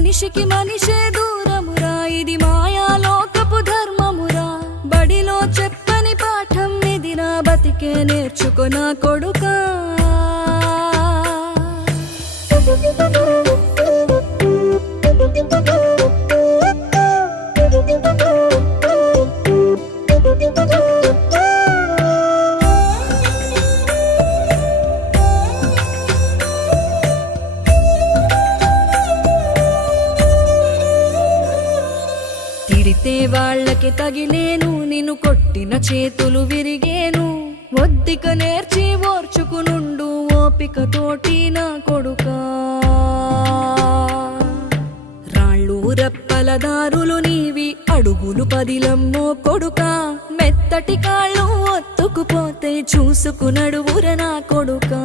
మనిషికి మనిషే దూరమురా, ఇది మాయాలోకపు ధర్మమురా. బడిలో చెప్పని పాఠం ఇది, నా బతికే నేర్చుకో నా కొడుకా. తిడితే వాళ్ళకి తగిలేను, నిన్ను కొట్టిన చేతులు విరిగేను. ఒద్దిక నేర్చి ఓర్చుకునుండు ఓపిక తోటి నా కొడుకా. రాళ్ళు రప్పల దారులు నీవి, అడుగులు పదిలమ్మో కొడుకా. మెత్తటి కాళ్ళు ఒత్తుకుపోతే చూసుకునడువుర నా కొడుకా.